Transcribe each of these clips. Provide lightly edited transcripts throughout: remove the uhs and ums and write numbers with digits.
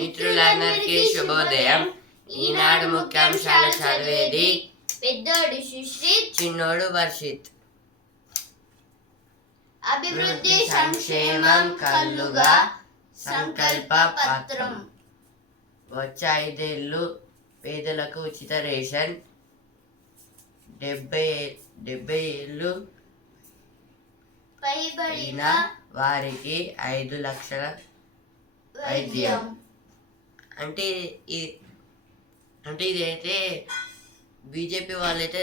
మిత్రులందరికీ శుభోదయం. ఈనాడు ముఖ్యాంశాలు చదివేది పెద్దోడు సుశ్రీత్, చిన్నోడు వర్షిత్. అభివృద్ధి సంక్షేమం కల్లుగా సంకల్ప పత్రం. వచ్చే 5 ఏళ్ళు పేదలకు ఉచిత రేషన్, 70 ఏళ్ళు పైబడిన వారికి 5 లక్షల వైద్యం. అంటే ఇదైతే బీజేపీ వాళ్ళైతే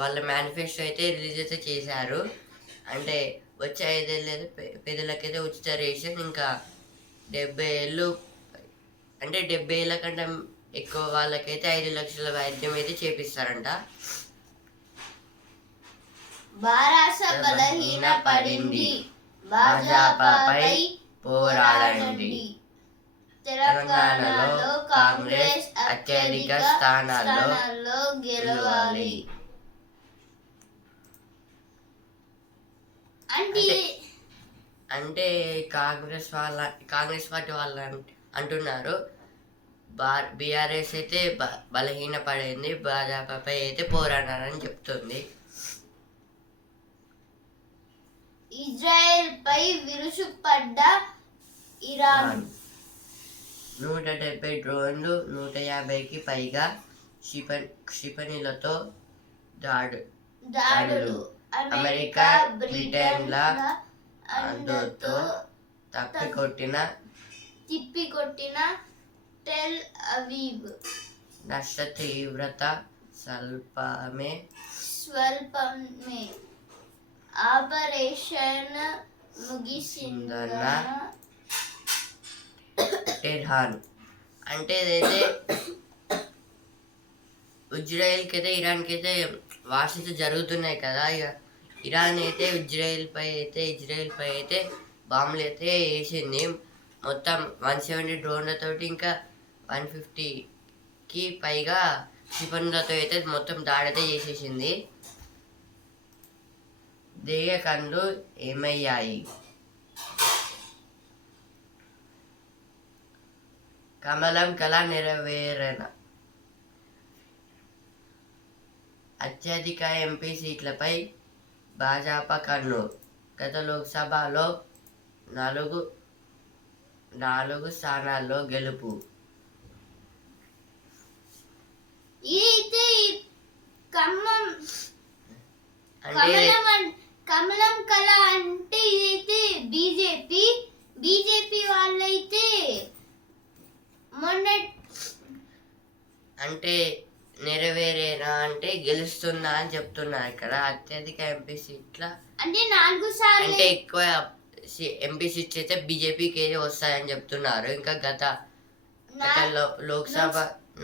వాళ్ళ మేనిఫెస్టో అయితే రిలీజ్ అయితే చేశారు. అంటే వచ్చే 5 ఏళ్ళు పేదలకైతే ఉచిత రేషన్, ఇంకా 70 ఏళ్ళు అంటే 70 ఏళ్ళ కంటే ఎక్కువ వాళ్ళకైతే 5 లక్షల వైద్యం అయితే చేపిస్తారంట. బారాస బలహీన పడింది, భాజపాపై పోరాడండి. తెలంగాణలో కాంగ్రెస్ అత్యధిక స్థానాల్లో గెలవాలి. అంటే కాంగ్రెస్ పార్టీ వాళ్ళు అంటున్నారు బీఆర్ఎస్ అయితే బలహీన పడింది, భాజపాపై అయితే పోరాడారని చెప్తుంది. ఇజ్రాయెల్ పై విరుచుపడ్డ ఇరాన్ 170 డ్రోన్లు, 150కి పైగా క్షిపణులతో దాడులు. అమెరికా, బ్రిటన్ల మద్దతుతో తిప్పికొట్టిన టెల్ అవీవ్. నష్ట తీవ్రత స్వల్పమే. ఆపరేషన్ ముగిసిందన్న టెహ్రాన్. అంటే ఇదైతే ఇజ్రాయెల్కి అయితే ఇరాన్కి అయితే వార్స్ అయితే జరుగుతున్నాయి కదా. ఇక ఇరాన్ అయితే ఇజ్రాయెల్ పై అయితే బాంబులు అయితే వేసింది. మొత్తం 170 డ్రోన్లతోటి ఇంకా 150కి పైగా క్షిపణులతో అయితే మొత్తం దాడి అయితే చేసేసింది. దేయ కళ్ళు ఏమయ్యాయి? కమలం కళ నెరవేరన. అత్యధిక ఎంపీ సీట్లపై భాజపా కన్ను. గత లోక్సభలో 4 స్థానాల్లో గెలుపు. కమలం కళ అంటే ఇదైతే బీజేపీ వాళ్ళైతే మొన్న అంటే నెరవేరేనా అంటే గెలుస్తుందా అని చెప్తున్నారు ఇక్కడ. అత్యధిక ఎంపీ సీట్ల అంటే 4 సార్లు అంటే ఎక్కువ ఎంపీ సీట్స్ అయితే బీజేపీకి అయితే వస్తాయని చెప్తున్నారు. ఇంకా గత లోక్సభ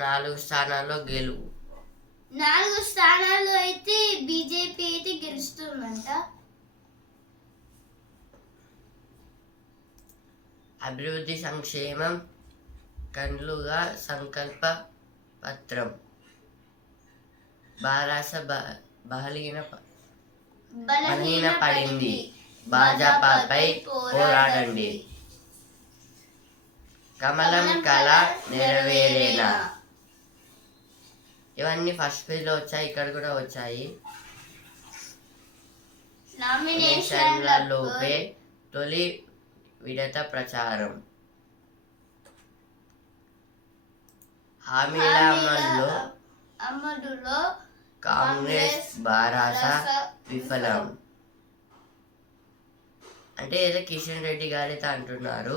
4 స్థానాల్లో గెలుపు. 4 స్థానాల్లో అయితే బీజేపీ అయితే గెలుస్తుందంట. అభివృద్ధి సంక్షేమం కన్నుగా సంకల్ప పత్రం. బారాస బలహీన పడింది, భాజపాపై పోరాడండి. కమలం కళ నెరవేరేనా. ఇవన్నీ ఫస్ట్ పేజ్లో వచ్చాయి, ఇక్కడ కూడా వచ్చాయి. నామినేషన్ల లోపే తొలి విడత ప్రచారం. హామీల అమలులో కాంగ్రెస్ బారాస విఫలం. అంటే ఏదో కిషన్ రెడ్డి గారైతే అంటున్నారు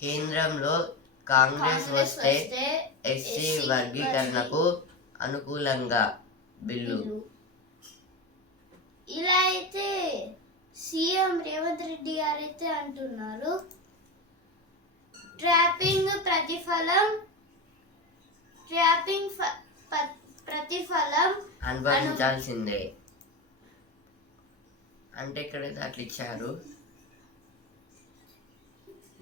కేంద్రంలో కాంగ్రెస్ వస్తే ఎస్సీ వర్గీకరణకు అనుకూలంగా బిల్లు. ఇలా అయితే సీఎం రేవంత్ రెడ్డి గారైతే అంటున్నారు ట్రాపింగ్ ప్రతిఫలం అనుభవించాల్సిందే. అంటే ఇక్కడ అట్లా ఇచ్చారు.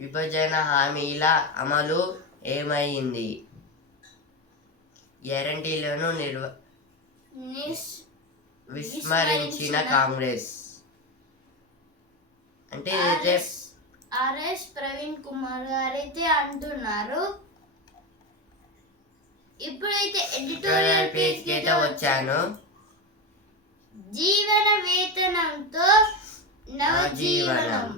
విభజన హామీల అమలు ఏమైంది? గ్యారంటీలను విస్మరించిన కాంగ్రెస్. అంటే ఇదైతే ఆర్ఎస్ ప్రవీణ్ కుమార్ గారైతే అంటున్నారు. ఇప్పుడైతే ఎడిటోరియల్ పేజ్ కి అయితే వచ్చాను. జీవన వేతనంతో నవజీవనం.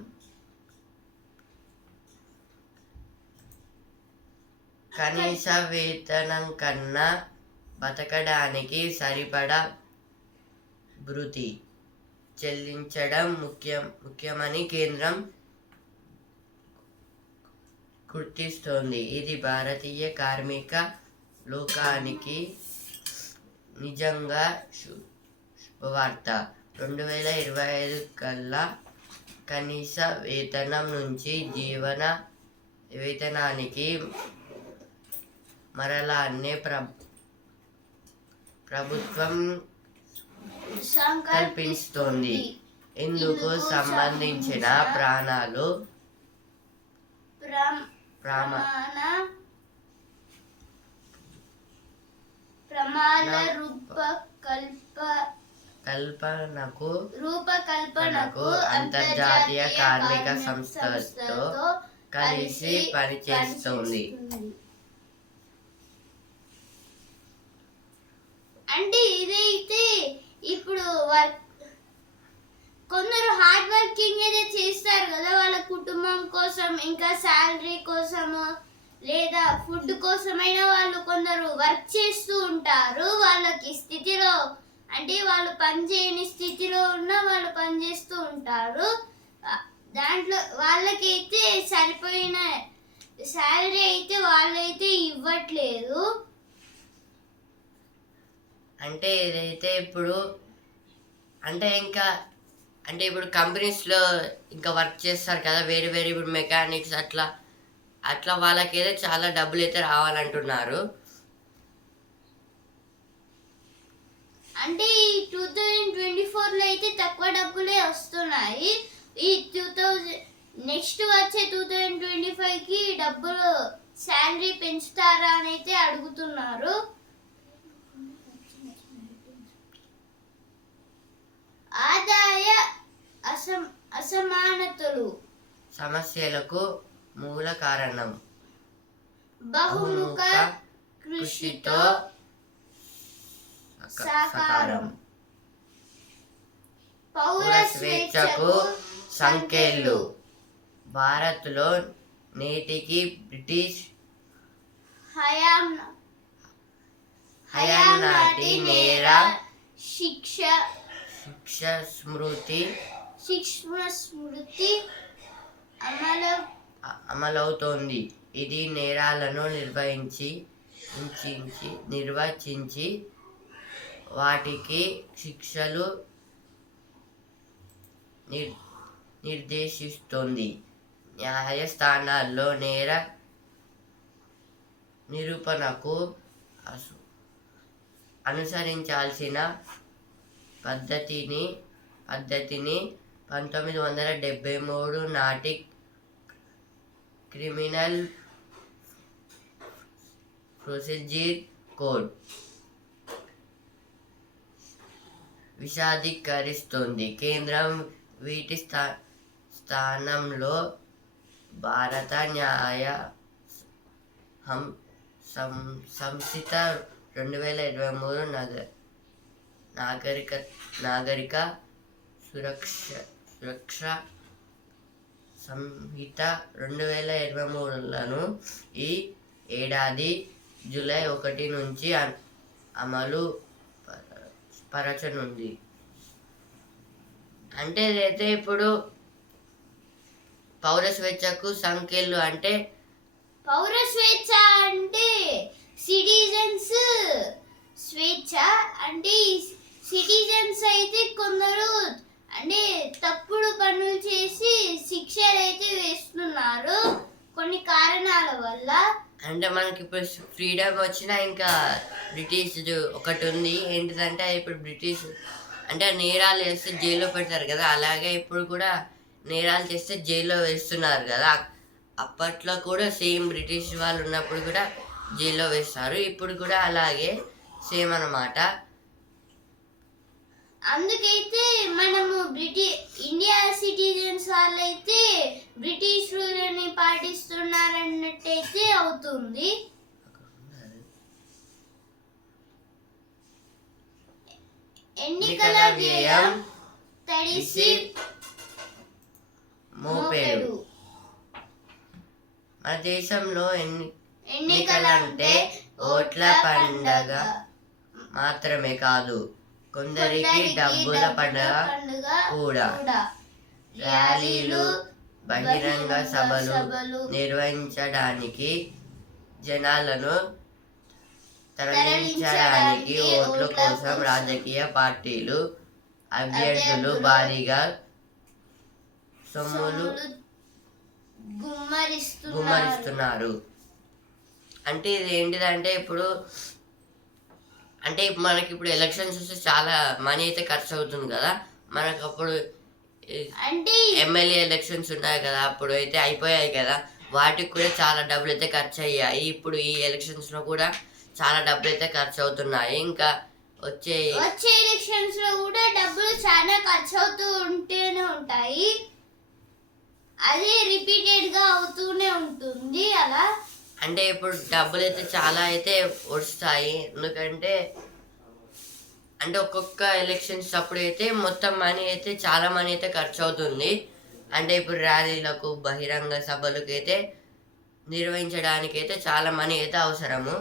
కనీస వేతనం కన్నా బతకడానికి సరిపడా భృతి చెల్లించడం ముఖ్యమని కేంద్రం గుర్తిస్తోంది. ఇది భారతీయ కార్మిక లోకానికి నిజంగా శుభవార్త. 2025 కల్లా కనీస వేతనం నుంచి జీవన వేతనానికి మరలాన్నే ప్రభుత్వం కల్పిస్తోంది. ఇందుకు సంబంధించిన ప్రమాణ రూపకల్పనకు అంతర్జాతీయ కార్మిక సంస్థతో కలిసి పనిచేస్తోంది. అంటే ఇదైతే ఇప్పుడు కొందరు హార్డ్ వర్కింగ్ అయితే చేస్తారు కదా, వాళ్ళ కుటుంబం కోసం, ఇంకా శాలరీ కోసము లేదా ఫుడ్ కోసమైనా వాళ్ళు కొందరు వర్క్ చేస్తూ ఉంటారు. వాళ్ళకి స్థితిలో అంటే వాళ్ళు పని చేయని స్థితిలో ఉన్న వాళ్ళు పని చేస్తూ ఉంటారు. దాంట్లో వాళ్ళకైతే సరిపోయిన శాలరీ అయితే వాళ్ళైతే ఇవ్వట్లేదు. అంటే ఇదైతే ఇప్పుడు ఇప్పుడు కంపెనీస్లో ఇంకా వర్క్ చేస్తారు కదా, వేరే ఇప్పుడు మెకానిక్స్ అట్లా వాళ్ళకైతే చాలా డబ్బులు అయితే రావాలంటున్నారు. అంటే ఈ 2024లో అయితే తక్కువ డబ్బులే వస్తున్నాయి. ఈ నెక్స్ట్ వచ్చే 2025కి డబ్బులు శాలరీ పెంచుతారా అని అయితే అడుగుతున్నారు. ఆదాయ అసమానతలు సమస్యలకు మూల కారణం. బహుముఖ కృషితో సాకారం. పౌర స్వేచ్ఛకు సంఖ్యలు. భారత్లో నేటికి బ్రిటిష్ హయాం నాటి నేర శిక్ష స్మృతి అమలవుతోంది. ఇది నేరాలను నిర్వచించి వాటికి శిక్షలు నిర్దేశిస్తుంది. న్యాయస్థానాల్లో నేర నిరూపణకు అనుసరించాల్సిన పద్ధతిని 1973 నాటి క్రిమినల్ ప్రొసీజర్ కోడ్ విశదీకరిస్తుంది. కేంద్రం వీటి స్థానంలో భారత న్యాయ సంహిత 2023 నాగరిక సురక్ష సంహిత 2023లను ఈ ఏడాది జూలై 1 నుంచి అమలు పరచనుంది. అంటే ఇదైతే ఇప్పుడు పౌర స్వేచ్ఛకు సంఖ్యలు అంటే పౌర స్వేచ్ఛ అంటే సిటిజన్స్ స్వేచ్ఛ. అంటే సిటిజన్స్ అయితే కొందరు అంటే తప్పుడు పనులు చేసి శిక్షలు అయితే వేస్తున్నారు కొన్ని కారణాల వల్ల. అంటే మనకి ఇప్పుడు ఫ్రీడమ్ వచ్చినా ఇంకా బ్రిటిష్ ఒకటి ఉంది. ఏంటిదంటే ఇప్పుడు బ్రిటిష్ అంటే నేరాలు చేస్తే జైల్లో పెడతారు కదా, అలాగే ఇప్పుడు కూడా నేరాలు చేస్తే జైల్లో వేస్తున్నారు కదా. అప్పట్లో కూడా సేమ్ బ్రిటిష్ వాళ్ళు ఉన్నప్పుడు కూడా జైల్లో వేస్తారు, ఇప్పుడు కూడా అలాగే సేమ్ అన్నమాట. అందుకైతే మనము ఇండియా సిటిజన్స్ వాళ్ళైతే బ్రిటిష్ రూల్ని పాటిస్తున్నారన్నట్టయితే అవుతుంది. ఎన్నికల వ్యయం తడిసి మోపెడు. మన దేశంలో ఎన్నికలంటే ఓట్ల పండగ మాత్రమే కాదు, కొందరికి డబ్బుల పండగ కూడా. ర్యాలీలు, బహిరంగ సభలు నిర్వహించడానికి, జనాలను తరలించడానికి ఓట్ల కోసం రాజకీయ పార్టీలు, అభ్యర్థులు భారీగా సొమ్ములు గుమ్మరిస్తున్నారు. అంటే ఇది ఏంటిదంటే ఇప్పుడు మనకి ఇప్పుడు ఎలక్షన్స్ వస్తే చాలా మనీ అయితే ఖర్చు అవుతుంది కదా. మనకు అప్పుడు అంటే ఎమ్మెల్యే ఎలక్షన్స్ ఉన్నాయి కదా, అప్పుడు అయితే అయిపోయాయి కదా, వాటికి కూడా చాలా డబ్బులు అయితే ఖర్చు అయ్యాయి. ఇప్పుడు ఈ ఎలక్షన్స్ లో కూడా చాలా డబ్బులు అయితే ఖర్చు అవుతున్నాయి. ఇంకా వచ్చే ఎలక్షన్స్ లో కూడా డబ్బులు చాలా ఖర్చు అవుతూ ఉంటూనే ఉంటాయి. అది రిపీటెడ్ గా అవుతూనే ఉంటుంది. అలా అంటే ఇప్పుడు డబ్బులు అయితే చాలా అయితే వస్తాయి. ఎందుకంటే ఒక్కొక్క ఎలక్షన్స్ అప్పుడు అయితే మొత్తం మనీ అయితే చాలా మనీ అయితే ఖర్చు అవుతుంది. అంటే ఇప్పుడు ర్యాలీలకు, బహిరంగ సభలకు అయితే నిర్వహించడానికి అయితే చాలా మనీ అయితే అవసరము.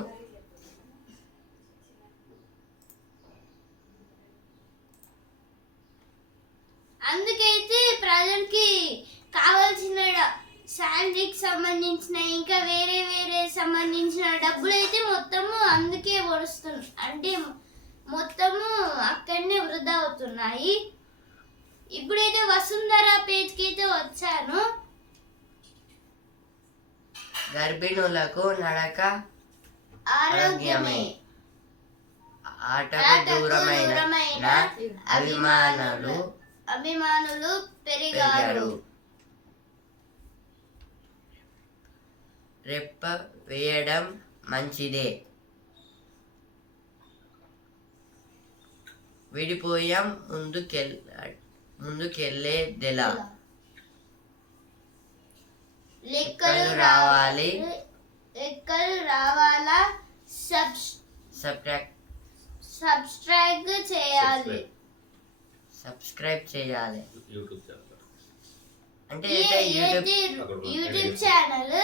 అందుకైతే ప్రజలకి కావాల్సిన శాలరీకి సంబంధించిన ఇంకా వేరే సంబంధించిన డబ్బులు అయితే మొత్తము అందుకే వస్తున్నాయి. అంటే మొత్తము అక్కడనే వృధా అవుతున్నాయి. ఇప్పుడైతే వసుంధర పేజ్కి అయితే వచ్చాను. గర్భిణులకు నడక ఆరోగ్యమే, ఆటకు దూరమైన అభిమానులు పెరిగారు. రెప్ప వేయడం మంచిదే, విడిపోయాం ముందుకెళ్ళేదెలా, లెక్కలు రావాలా, సబ్స్క్రైబ్ చేయాలి. అంటే యూట్యూబ్ ఛానల్.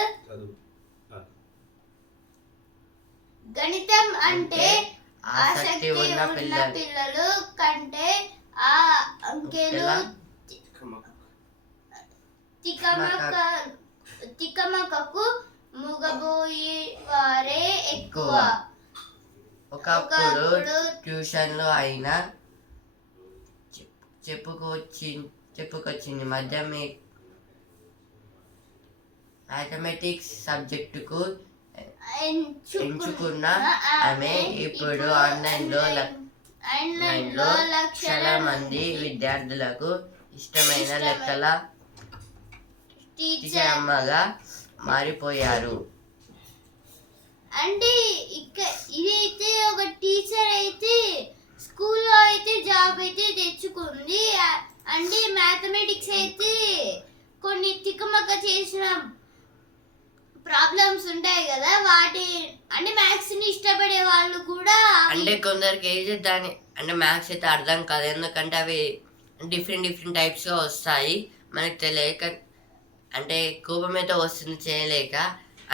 గణితం అంటే ఆసక్తి ఉన్న పిల్లలు కంటే ఆ అంకెలు తికమకకు మూగబోయే వారే ఎక్కువ. ఒకప్పుడు ట్యూషన్లో అయినా చెప్పుకొచ్చింది. మ్యాథమెటిక్స్ సబ్జెక్టుకు ఎంచుకున్న ఆమె ఇప్పుడు ఆన్లైన్లో లక్షల మంది విద్యార్థులకు ఇష్టమైన లెక్కల టీచర్ అమ్మగా మారిపోయారు. అంటే ఇదైతే ఒక టీచర్ అయితే స్కూల్లో అయితే జాబ్ అయితే తెచ్చుకుంది. అంటే మ్యాథమెటిక్స్ అయితే కొన్ని తికమక చేసిన ప్రాబ్లమ్స్ ఉంటాయి కదా, వాటి అంటే మ్యాథ్స్ ని ఇష్టపడే వాళ్ళు కూడా అంటే కొందరికి దాని మ్యాథ్స్ అయితే అర్థం కాదు. ఎందుకంటే అవి డిఫరెంట్ టైప్స్ గా వస్తాయి. మనకు తెలియక కోపం అయితే వస్తుంది చేయలేక.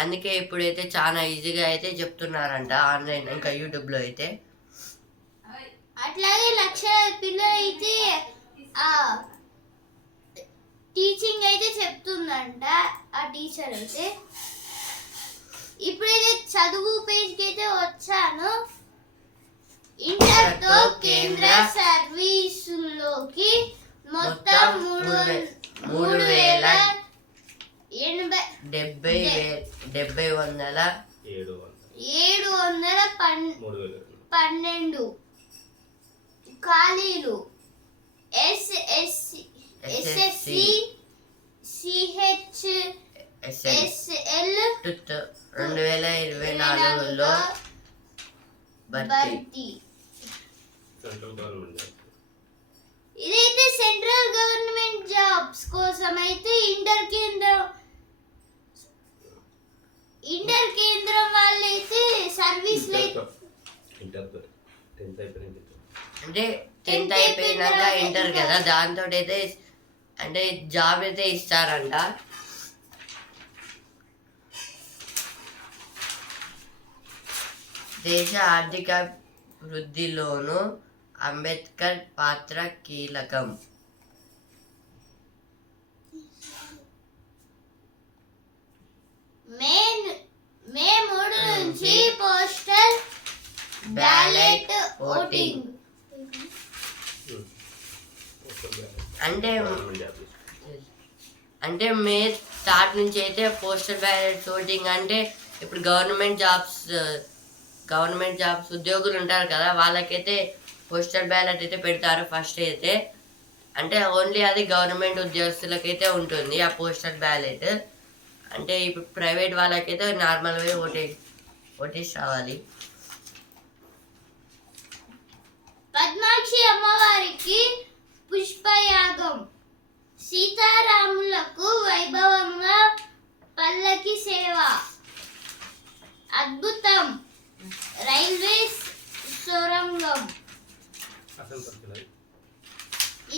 అందుకే ఇప్పుడైతే చాలా ఈజీగా అయితే చెప్తున్నారంట ఆన్లైన్ ఇంకా యూట్యూబ్లో అయితే. అట్లాగే లక్షల పిల్లలు అయితే టీచింగ్ అయితే చెప్తుందంట ఆ టీచర్ అయితే. ఇప్పుడైతే చదువు పేజ్కి అయితే వచ్చాను. ఇంటర్తో కేంద్ర సర్వీసుల్లోకి మొత్తం 3,712 ఖాళీలు. ఎస్ఎస్సి CHSL 2024లో భర్తీ. ఇదైతే సెంట్రల్ గవర్నమెంట్ జాబ్స్ కోసం అయితే ఇంటర్ కేంద్రం వాళ్ళైతే సర్వీస్ అంటే 10th అయిపోయినాక ఇంటర్ కదా, దాంతో అయితే అంటే జాబ్ అయితే ఇస్తారంట. దేశ ఆర్థిక వృద్ధిలోనూ అంబేద్కర్ పాత్ర కీలకం. మే 3 నుంచి పోస్టల్ బ్యాలెట్ ఓటింగ్. అంటే మే స్టార్ట్ నుంచి అయితే పోస్టల్ బ్యాలెట్ ఓటింగ్. అంటే ఇప్పుడు గవర్నమెంట్ జాబ్స్ ఉద్యోగులు ఉంటారు కదా, వాళ్ళకైతే పోస్టల్ బ్యాలెట్ అయితే పెడతారు ఫస్ట్ అయితే. అంటే ఓన్లీ అది గవర్నమెంట్ ఉద్యోగస్తులకైతే ఉంటుంది ఆ పోస్టల్ బ్యాలెట్. అంటే ఇప్పుడు ప్రైవేట్ వాళ్ళకైతే నార్మల్గా ఓటేసి రావాలి. పద్మాక్షి అమ్మవారికి పుష్పయాగం. సీతారాములకు వైభవంగా పల్లకి సేవ. అద్భుతం రైల్వే సొరంగం.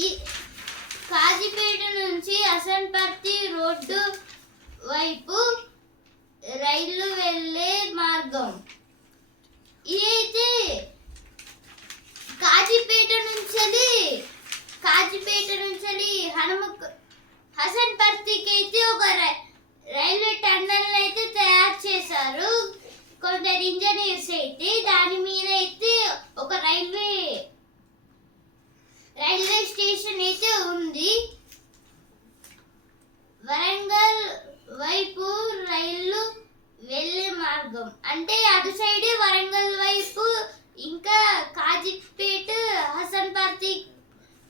ఈ కాజీపేట నుంచి అసన్పర్తి రోడ్డు వైపు రైలు వెళ్ళే మార్గం. ఇదైతే కాజీపేట నుంచి హసన్పర్తికి అయితే ఒక రైల్వే టన్నల్ అయితే తయారు చేశారు కొందరు ఇంజనీర్స్ అయితే. దాని మీద అయితే ఒక రైల్వే స్టేషన్ అయితే ఉంది. వరంగల్ వైపు రైలు వెళ్ళే మార్గం. అంటే అటు సైడ్ వరంగల్ వైపు ఇంకా కాజీపేట హసన్పర్తి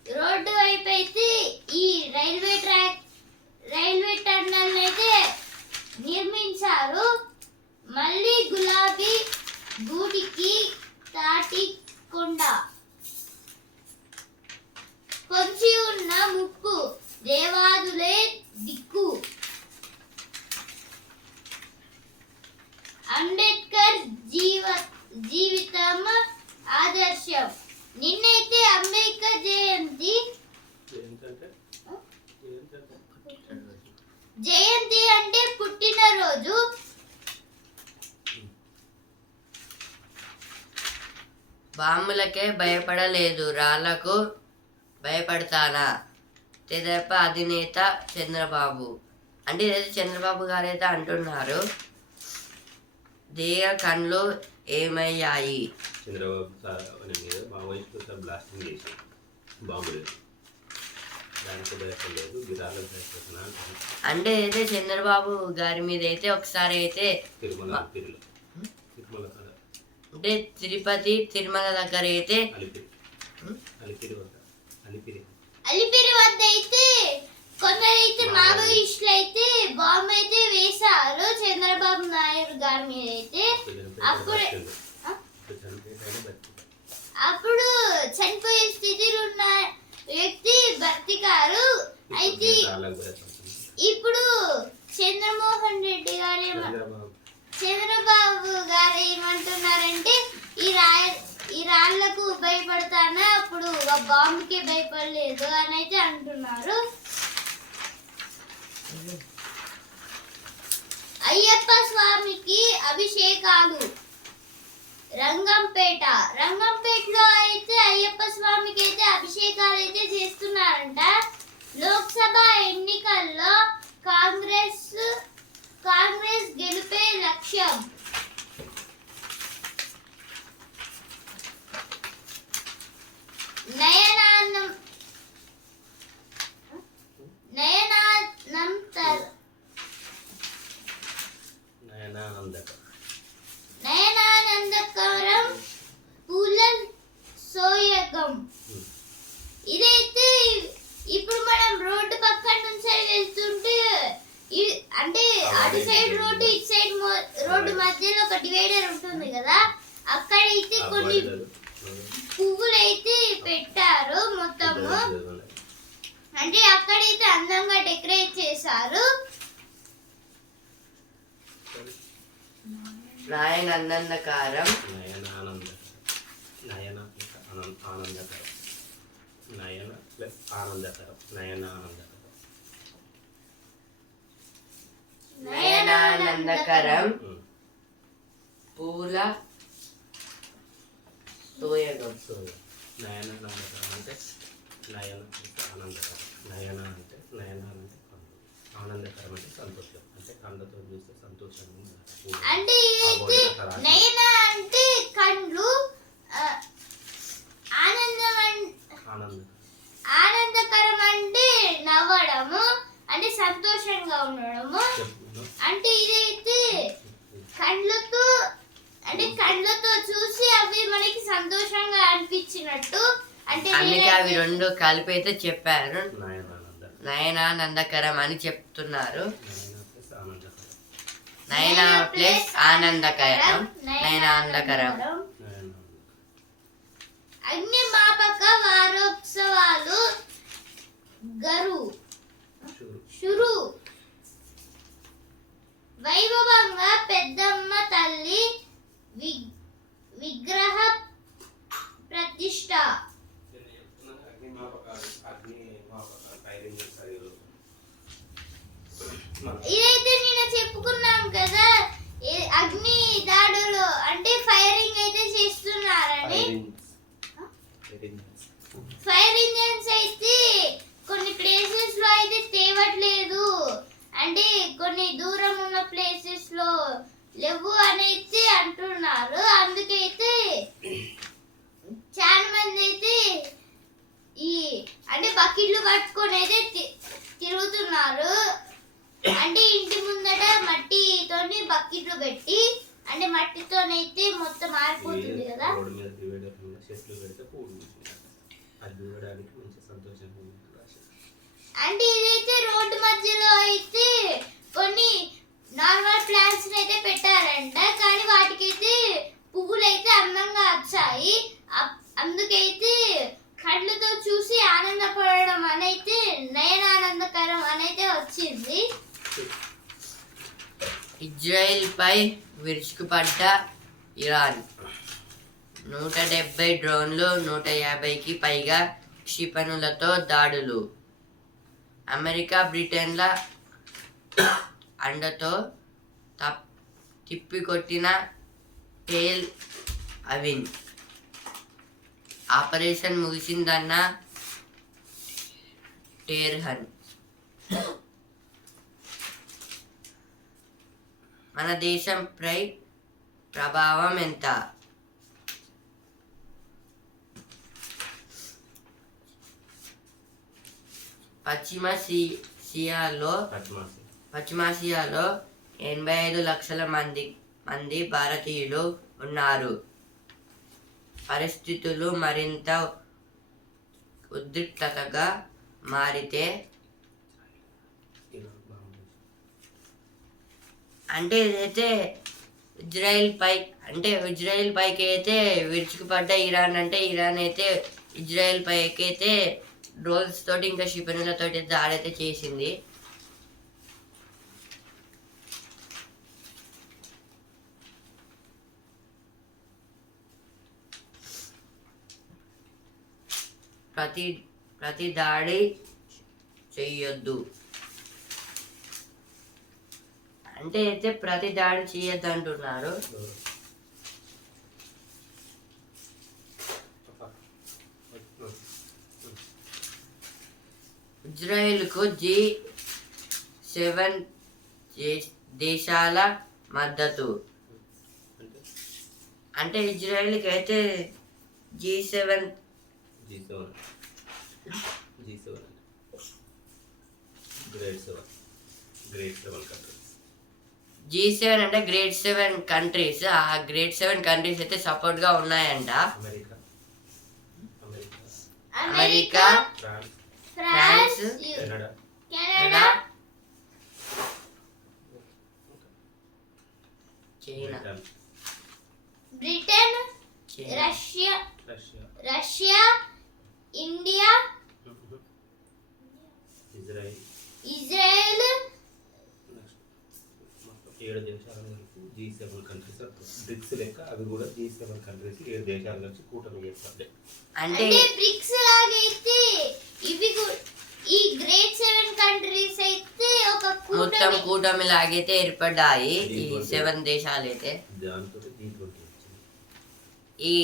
రోడ్డు వైపు అయితే ఈ రైల్వే టన్నల్ అయితే నిర్మించారు. మళ్ళీ గులాబీ గూటికి తాటికొండ. పొంచి ఉన్న ముక్కు దేవాదులే దిక్కు. అంబేద్కర్ జీవితం ఆదర్శం. నిన్నైతే అంబేద్కర్ జయంతి అంటే పుట్టినరోజు. బాంబులకే భయపడలేదు, రాళ్లకు భయపడతానా. తెదేపా అధినేత చంద్రబాబు. అంటే ఇదైతే చంద్రబాబు గారు అయితే అంటున్నారు. దేగ కళ్ళు ఏమయ్యాయి. చంద్రబాబు మీద మావోయిస్టులు బ్లాస్టింగ్ చేసి బాంబులు అంటే అయితే చంద్రబాబు గారి మీద అయితే ఒకసారి అయితే అంటే తిరుమల దగ్గర అయితే అలిపిరి వద్ద అయితే కొందరైతే మావోయిస్టులు అయితే బాంబు అయితే వేశారు చంద్రబాబు నాయుడు గారి మీద అయితే. అప్పుడు చనిపోయే స్థితిలో ఉన్న వ్యక్తి బ్రతికారు. అయితే ఇప్పుడు చంద్రబాబు గారు ఏమంటున్నారంటే ఈ రాళ్లకు భయపడతానా, అప్పుడు బాంబుకి భయపడలేదు అని అయితే అంటున్నారు. అయ్యప్ప స్వామికి అభిషేకాలు. రంగంపేటలో అయితే అయ్యప్ప స్వామికి అయితే అభిషేకాలు అయితే చేస్తున్నారంట. లోక్సభ ఎన్నికల్లో కాంగ్రెస్ గెలుపే లక్ష్యం. నయనానందకరం పూల సోయగం. ఇదైతే ఇప్పుడు మనం రోడ్డు పక్కన నుంచి వెళ్తుంటే అంటే అటు సైడ్ రోడ్డు ఇటు సైడ్ రోడ్డు మధ్యలో ఒక డివైడర్ ఉంటుంది కదా, అక్కడైతే కొన్ని పువ్వులు అయితే పెట్టారు మొత్తము. అంటే అక్కడైతే అందంగా డెకరేట్ చేశారు. నయనానందకరం నయన ఆనందకరం నయన ప్లస్ ఆనందకరం నయన ఆనందకరం. నయనానందకరం పూల తోయగం. సో నయన ఆనందకరం అంటే నయన ప్లస్ ఆనందకరం. నయన అంటే నయన అంటే కళ్ళు, ఆనందకరం అంటే సంతోషం. అంటే కళ్ళతో చూస్తే సంతోషంగా ఉండాలి. అంటే ఇదైతే నయన అంటే కండ్లు, ఆనందకరం అంటే నవ్వడము, అంటే సంతోషంగా ఉండడము. అంటే ఇదైతే కండ్లతో, అంటే కండ్లతో చూసి అవి మనకి సంతోషంగా అనిపించినట్టు. అంటే అందుకే అవి రెండు కలిపి అయితే చెప్పారు నయనానందకరం. నయనానందకరం అని చెప్తున్నారు. నయన ప్లస్ నయన ఆనందకరం. ప్లస్ ఆనందకరం నయనానందకరం. అగ్నిమాపక వారోత్సవాలు షురు వైభవంగా పెద్దమ్మ తల్లి విగ్రహ ప్రతిష్ట. ఇదైతే నేను చెప్పుకున్నాం కదా, అగ్ని దాడులు అంటే ఫైరింగ్ అయితే చేస్తున్నారని. ఫైర్ ఇంజన్స్ అయితే కొన్ని ప్లేసెస్ లో అయితే తేవట్లేదు, అంటే కొన్ని దూరం ఉన్న ప్లేసెస్ లో లేవు అని అయితే అంటున్నారు. అందుకైతే చాలా మంది అయితే అంటే బకెట్లు పట్టుకొని అయితే తిరుగుతున్నారు. అంటే ఇంటి ముందట మట్టితోని బకెట్లు పెట్టి, అంటే మట్టితోనైతే మొత్తం ఆరిపోతుంది కదా. అంటే ఇదైతే రోడ్డు మధ్యలో అయితే కొన్ని నార్మల్ ప్లాంట్స్ అయితే పెట్టారంట, కానీ వాటికైతే పువ్వులు అయితే అందంగా వచ్చాయి. అందుకైతే కళ్ళతో చూసి ఆనందపడడం అనైతే నయనానందకరం అనైతే వచ్చింది. ఇజ్రాయిల్ పై విరుచుకుపడ్డ ఇరాన్. 170 డ్రోన్లు, 150కి పైగా క్షిపణులతో దాడులు. అమెరికా బ్రిటన్ల అండతో తిప్పికొట్టిన టెల్ అవివ్. ఆపరేషన్ ముగిసిందన్న టెహ్రాన్. మన దేశంపై ప్రభావం ఎంత? పశ్చిమాసియాలో 85 లక్షల మంది భారతీయులు ఉన్నారు. పరిస్థితులు మరింత ఉద్రిక్తతగా మారితే, అంటే ఇదైతే ఇజ్రాయిల్ పైకి అయితే విరుచుకుపడ్డ ఇరాన్. అంటే ఇరాన్ అయితే ఇజ్రాయిల్ పైకి అయితే డ్రోన్స్ తోటి ఇంకా క్షిపణులతోటి దాడైతే చేసింది. ప్రతి దాడి చెయ్యొద్దు. అంటే అయితే ప్రతి దాడి చేయొద్దు అంటున్నారు. ఇజ్రాయెల్కు G7 దేశాల మద్దతు. అంటే ఇజ్రాయెల్కి అయితే G7 అంటే గ్రేట్ 7 కంట్రీస్. ఆ గ్రేట్ 7 కంట్రీస్ అయితే సపోర్ట్ గా ఉన్నాయంట. America, France, Canada, China, Britain, Russia, Russia, Russia, India, Israel, Israel, next మొత్తం 7 దేశాలను కలిపి G7 కంట్రీస్ అంటారు. బ్రిక్స్ లెక్క అవి కూడా G7 కంట్రీస్ 7 దేశాలు కలిసి కూటమి చేస్తారు. అంటే అంటే బ్రిక్స్ లాగైతే ఇవి ఈ గ్రేట్ 7 కంట్రీస్ అయితే ఒక మొత్తం కూటమి. కూటమి లాగైతే ఏర్పడ్డాయి ఈ G20. 7 దేశాలు అయితే. దాంతో G20 వచ్చింది. ఈ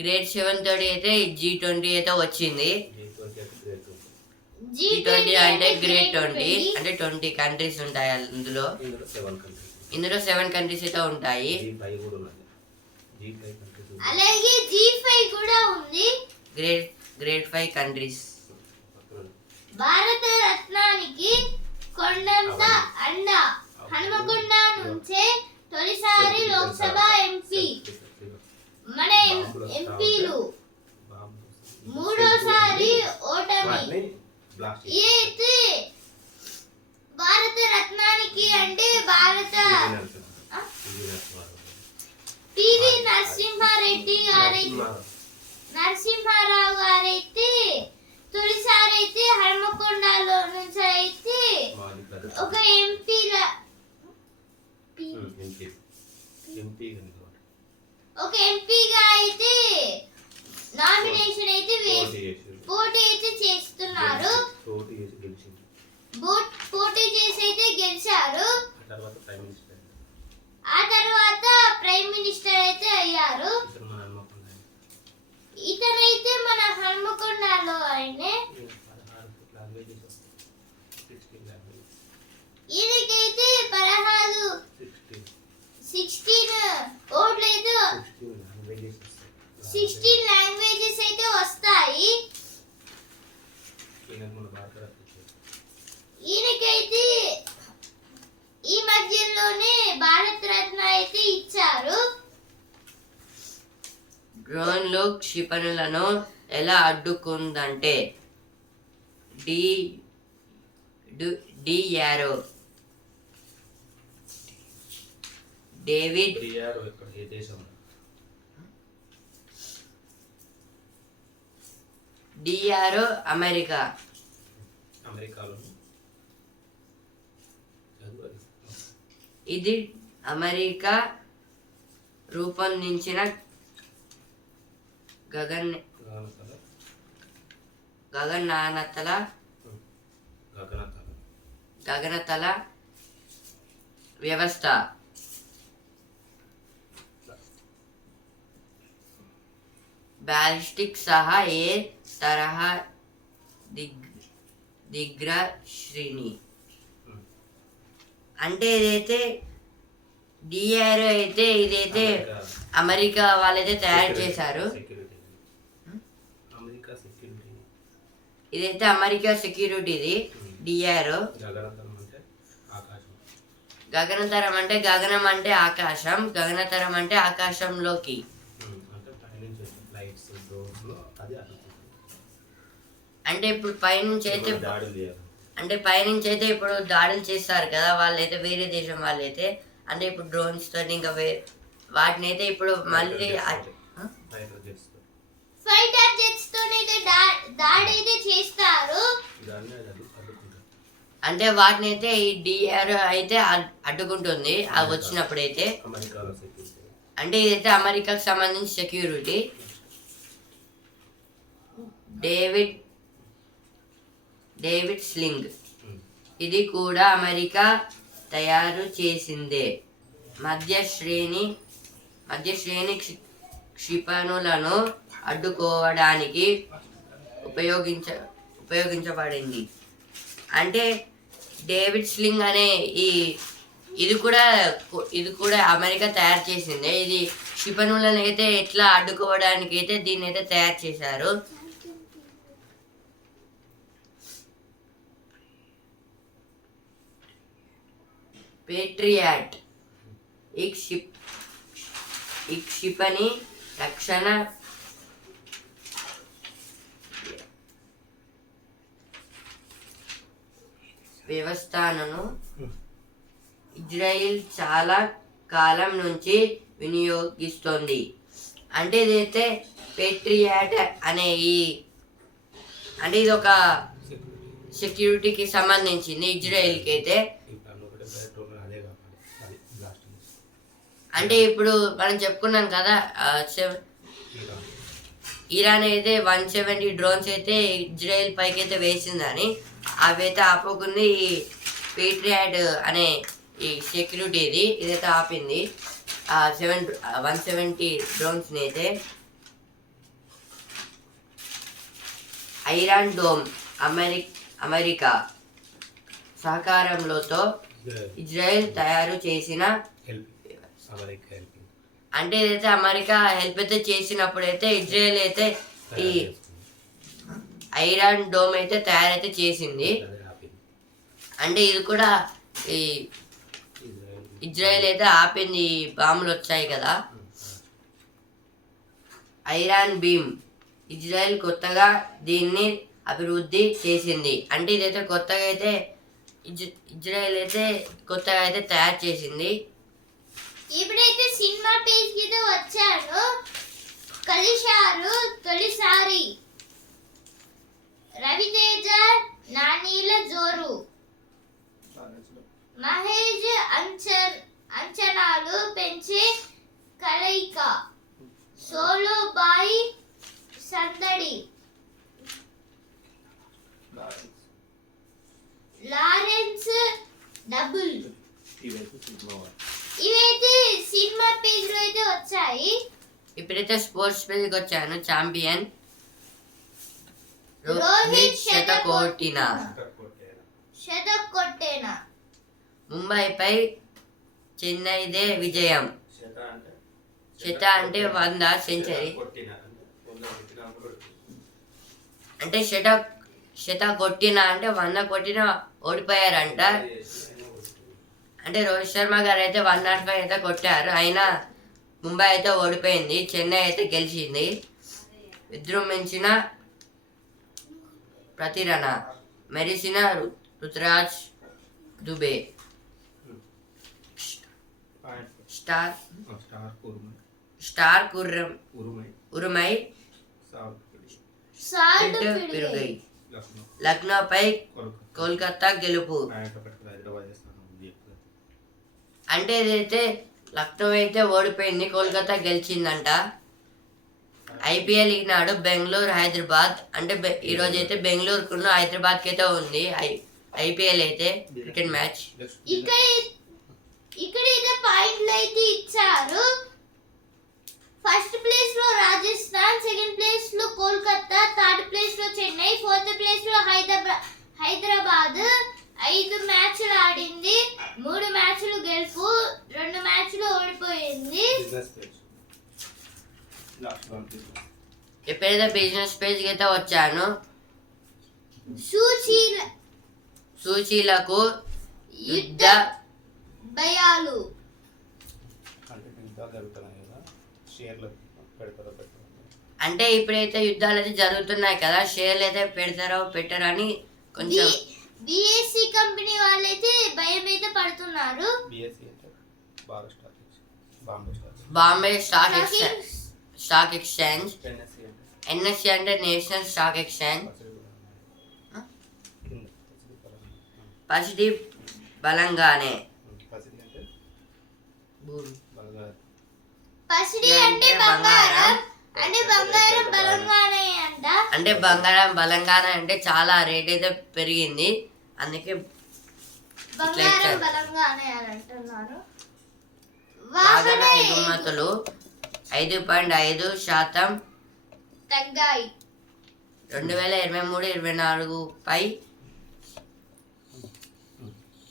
గ్రేట్ 7 తోటి అయితే G20 అయితే వచ్చింది. G20 అంటే గ్రేట్ ఉంటుంది. G20 అంటే గ్రేట్ 20 అంటే 20 కంట్రీస్ ఉంటాయి అందులో. ఇందులో 7 కంట్రీస్. ఇందులో 7 కంట్రీస్ అయితే ఉంటాయి. G5 కూడా ఉన్నది. G5 కంట్రీస్ ఉంది. అలాగే G5 కూడా ఉంది. Great 5 countries. భారత రత్నానికి కొండంత అండ హనుమకొండ నుంచే తొలిసారి లోక్సభ ఎంపీ మన ఎంపీలు మూడోసారి ఓటమి. వాటిని బ్లాస్ట్ చేసి అయితే భారత రత్నానికి అంటే భారత పివి నరసింహారెడ్డి నరసింహారావు గారైతే తొలిసారి అయితే హనుమకొండలో నుంచి అయితే ఒక ఒక ఎంపీగా అయితే నామినేషన్ అయితే పోటీ అయితే చేస్తున్నారు. పోటీ చేసి అయితే గెలిచారు. ఆ తర్వాత ప్రైమ్ మినిస్టర్ అయితే అయ్యారు. ఇతనైతే మన హనుమకొండలో ఆయనే. ఈయనకైతే 16 ఓట్లు అయితే 16 లాంగ్వేజెస్ అయితే వస్తాయి. ఈయనకైతే ఈ మధ్యలోనే భారత రత్న అయితే ఇచ్చారు. డ్రోన్లు క్షిపణులను ఎలా అడ్డుకుందంటే DRO డేవిడ్ DRO అమెరికా. ఇది అమెరికా రూపొందించిన గగనతల వ్యవస్థ. బ్యాలిస్టిక్ సహా ఏ తరహా దిగ్ర శ్రేణి. అంటే ఇదైతే DRO అయితే ఇదైతే అమెరికా వాళ్ళైతే తయారు చేశారు. ఇదైతే అమెరికా సెక్యూరిటీది DRO. గగనతరం అంటే గగనం అంటే ఆకాశం, గగనతరం అంటే ఆకాశంలోకి. అంటే ఇప్పుడు పైనుంచి అయితే ఇప్పుడు దాడులు చేస్తారు కదా వాళ్ళైతే వేరే దేశం వాళ్ళైతే. అంటే ఇప్పుడు డ్రోన్స్ తోటి ఇంకా వాటిని అయితే ఇప్పుడు మళ్ళీ ఫైటర్ జెట్స్ తోనైతే దాడి అయితే చేస్తారు. అంటే వాటిని అయితే ఈ DRO అయితే అడ్డుకుంటుంది అవి వచ్చినప్పుడు అయితే. అంటే ఇదైతే అమెరికాకు సంబంధించి సెక్యూరిటీ. డేవిడ్ స్లింగ్ ఇది కూడా అమెరికా తయారు చేసిందే. మధ్య శ్రేణి క్షిపణులను అడ్డుకోవడానికి ఉపయోగించబడింది. అంటే డేవిడ్ స్లింగ్ అనే ఇది కూడా అమెరికా తయారు చేసిందే. ఇది క్షిపణులను అయితే ఎట్లా అడ్డుకోవడానికి అయితే దీన్ని అయితే తయారు చేశారు. పేట్రియాట్ ఈ క్షిపణి రక్షణ వ్యవస్థను ఇజ్రాయిల్ చాలా కాలం నుంచి వినియోగిస్తోంది. అంటే ఇదైతే పేట్రియాట్ అనే అంటే ఇది ఒక సెక్యూరిటీకి సంబంధించింది ఇజ్రాయెల్కి అయితే. అదే కావాలి అది బ్లాస్ట్ అంటే ఇప్పుడు మనం చెప్పుకున్నాం కదా ఇరాన్ అయితే 170 డ్రోన్స్ అయితే ఇజ్రాయెల్ పైకి అయితే వేసిందని, అవి అయితే ఆపకుండా ఈ పేట్రియాట్ అనే ఈ సెక్యూరిటీ ఇదైతే ఆపింది 170 డ్రోన్స్ని అయితే. ఐరన్ డోమ్ అమెరికా సహకారంలోతో ఇజ్రాయెల్ తయారు చేసిన అంటే ఏదైతే అమెరికా హెల్ప్ అయితే చేసినప్పుడైతే ఇజ్రాయెల్ అయితే ఈ ఐరన్ డోమ్ అయితే తయారైతే చేసింది. అంటే ఇది కూడా ఈ ఇజ్రాయెల్ అయితే ఆపింది, బాంబులు వచ్చాయి కదా. ఐరాన్ బీమ్ ఇజ్రాయెల్ కొత్తగా దీన్ని అభివృద్ధి చేసింది. అంటే ఇదైతే కొత్తగా అయితే ఇజ్రాయెల్ అయితే కొత్తగా అయితే తయారు చేసింది. ఇప్పుడైతే సినిమా పేజ్ కి వచ్చాను. కలిశారు తొలిసారి రవితేజ నానీల జోరు, మహేష్ అంచనాలు పెంచే కలయిక, సోలో బాయ్ సందడి, లారెన్స్ డబుల్, ఇవైతే సినిమా పేజ్ లో అయితే వచ్చాయి. ఇప్పుడైతే స్పోర్ట్స్ పేజ్కి వచ్చాను. ఛాంపియన్ రోహిత్ శతకోటిన ముంబైపై చెన్నైదే విజయం. శత అంటే 100 సెంచరీ, అంటే శత కొట్టిన అంటే 100 కొట్టిన ఓడిపోయారంట. అంటే రోహిత్ శర్మ గారు అయితే 105 అయితే కొట్టారు, అయినా ముంబై అయితే ఓడిపోయింది, చెన్నై అయితే గెలిచింది. విజృంభించిన ప్రతిరణ మెరిసిన రుతురాజ్ దుబే, స్టార్ ఉరుమై పెరుగై, లక్నోపై కోల్కతా గెలుపు. అంటే ఇదైతే లక్నో అయితే ఓడిపోయింది, కోల్కతా గెలిచిందంట. ఐపీఎల్ ఈనాడు బెంగళూరు హైదరాబాద్, అంటే ఈరోజు అయితే బెంగళూరుకున్న హైదరాబాద్కి అయితే ఉంది ఐపీఎల్ అయితే క్రికెట్ మ్యాచ్. ఇక్కడ అయితే పాయింట్లు అయితే ఇచ్చారు. ఫస్ట్ ప్లేస్ లో రాజస్థాన్, సెకండ్ ప్లేస్ లో కోల్కతా, థర్డ్ ప్లేస్ లో చెన్నై, ఫోర్త్ ప్లేస్ లో హైదరాబాద్. 5 మ్యాచ్లు ఆడింది, 3 మ్యాచ్లు గెలుపు, 2 మ్యాచ్లు ఓడిపోయింది. ఎప్పుడైతే బిజినెస్ పేజ్ అయితే వచ్చాను. సూచీలకు యుద్ధ భయాలు, అంటే ఇప్పుడైతే యుద్ధాలు అయితే జరుగుతున్నాయి కదా, షేర్లు అయితే పెడతారో పెట్టారో అని కొంచెం బిఎస్సి కంపెనీ వాళ్ళైతే భయం అయితే పడుతున్నారు. బాంబే స్టాక్ ఎక్స్చేంజ్, ఎన్ఎస్సి అంటే నేషనల్ స్టాక్ ఎక్స్చేంజ్. పరిస్థితి బలంగానే, పసిడి అంటే బంగారం, అంటే బంగారం బలంగానే అంట. అంటే బంగారం బలంగానే అంటే చాలా రేట్ అయితే పెరిగింది, అందుకే బంగారం బలంగానే అని అంటున్నారు. వాహన ఎగుమతులు 5.5% తగ్గాయి 2023-24 పై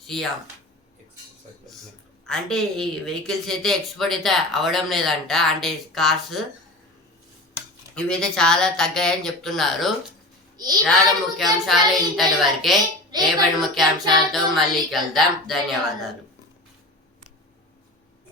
సియాం. అంటే ఈ వెహికల్స్ అయితే ఎక్స్పోర్ట్ అయితే అవ్వడం లేదంట, అంటే కార్స్ ఇవైతే చాలా తగ్గాయని చెప్తున్నారు. ఈనాడు ముఖ్యాంశాలు ఇంతటి వరకే. రేపటి ముఖ్యాంశాలతో మళ్ళీ కలుద్దాం. ధన్యవాదాలు.